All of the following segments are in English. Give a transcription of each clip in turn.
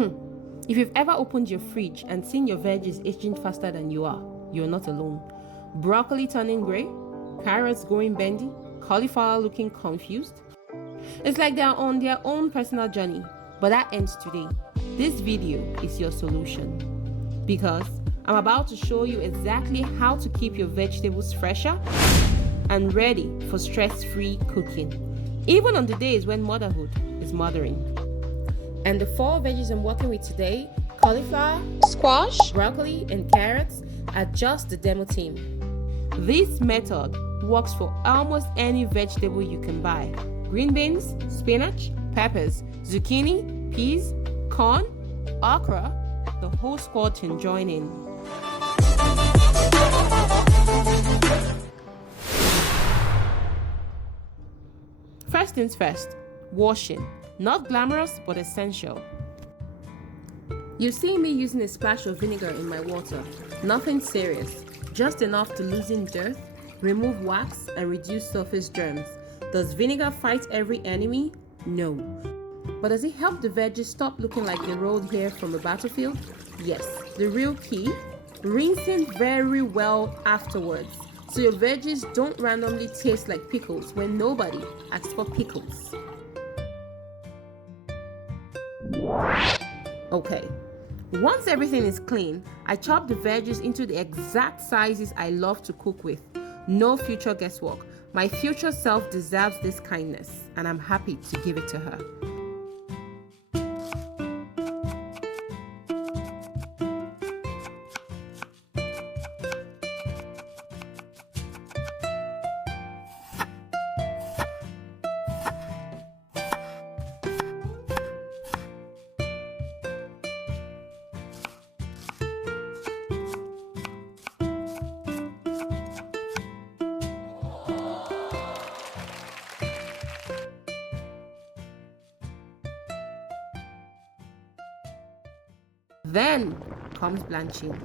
If you've ever opened your fridge and seen your veggies aging faster than you are, you're not alone. Broccoli turning grey, carrots going bendy, cauliflower looking confused. It's like they're on their own personal journey, but that ends today. This video is your solution, because I'm about to show you exactly how to keep your vegetables fresher and ready for stress-free cooking, even on the days when motherhood is mothering. And the 4 veggies I'm working with today, cauliflower, squash, broccoli, and carrots, are just the demo team. This method works for almost any vegetable you can buy: green beans, spinach, peppers, zucchini, peas, corn, okra. The whole squad can join in. First things first, washing. Not glamorous, but essential. You see me using a splash of vinegar in my water. Nothing serious, just enough to loosen dirt, remove wax, and reduce surface germs. Does vinegar fight every enemy? No. But does it help the veggies stop looking like they rolled here from a battlefield? Yes. The real key? Rinsing very well afterwards, so your veggies don't randomly taste like pickles when nobody asks for pickles. Okay, once everything is clean, I chop the veggies into the exact sizes I love to cook with. No future guesswork. My future self deserves this kindness, and I'm happy to give it to her. Then comes blanching.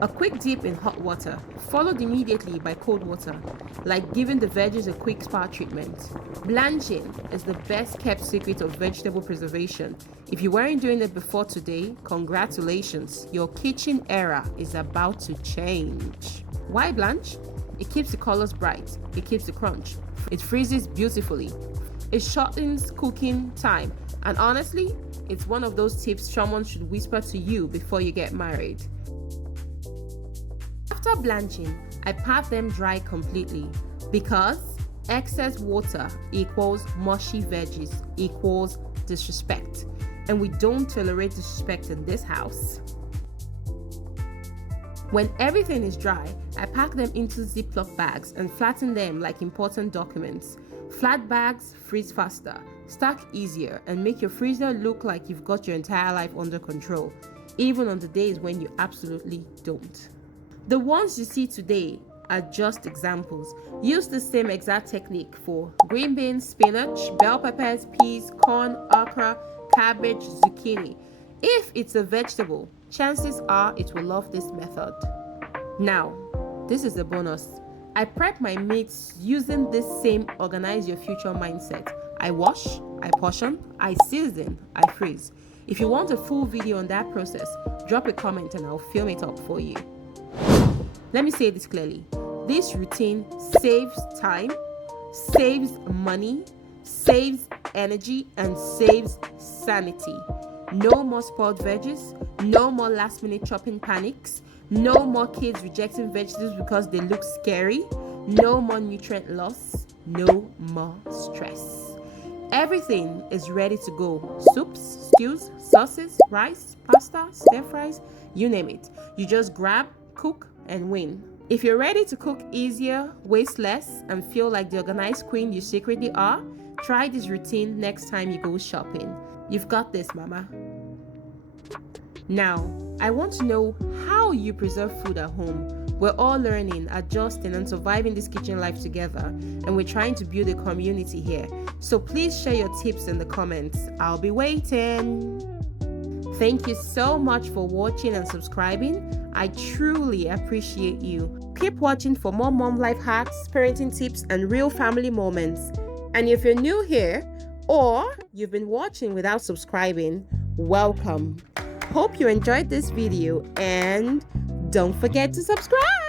A quick dip in hot water, followed immediately by cold water, like giving the veggies a quick spa treatment. Blanching is the best kept secret of vegetable preservation. If you weren't doing it before today, congratulations, your kitchen era is about to change. Why blanch? It keeps the colors bright, it keeps the crunch, it freezes beautifully, it shortens cooking time, and honestly, it's one of those tips someone should whisper to you before you get married. After blanching, I pat them dry completely, because excess water equals mushy veggies equals disrespect, and we don't tolerate disrespect in this house. When everything is dry, I pack them into Ziploc bags and flatten them like important documents. Flat bags freeze faster, stack easier, and make your freezer look like you've got your entire life under control, even on the days when you absolutely don't. The ones you see today are just examples. Use the same exact technique for green beans, spinach, bell peppers, peas, corn, okra, cabbage, zucchini. If it's a vegetable, chances are it will love this method. Now, this is a bonus. I prep my meats using this same organize your future mindset. I wash, I portion, I season, I freeze. If you want a full video on that process, drop a comment and I'll film it up for you. Let me say this clearly. This routine saves time, saves money, saves energy, and saves sanity. No more spoiled veggies, no more last minute chopping panics, no more kids rejecting vegetables because they look scary, no more nutrient loss, no more stress. Everything is ready to go. Soups, stews, sauces, rice, pasta, stir fries, you name it. You just grab, cook, and win. If you're ready to cook easier, waste less, and feel like the organized queen you secretly are, try this routine next time you go shopping. You've got this, mama. Now, I want to know how you preserve food at home. We're all learning, adjusting, and surviving this kitchen life together, and we're trying to build a community here. So please share your tips in the comments. I'll be waiting. Thank you so much for watching and subscribing. I truly appreciate you. Keep watching for more mom life hacks, parenting tips, and real family moments. And if you're new here, or you've been watching without subscribing, welcome. Hope you enjoyed this video and don't forget to subscribe.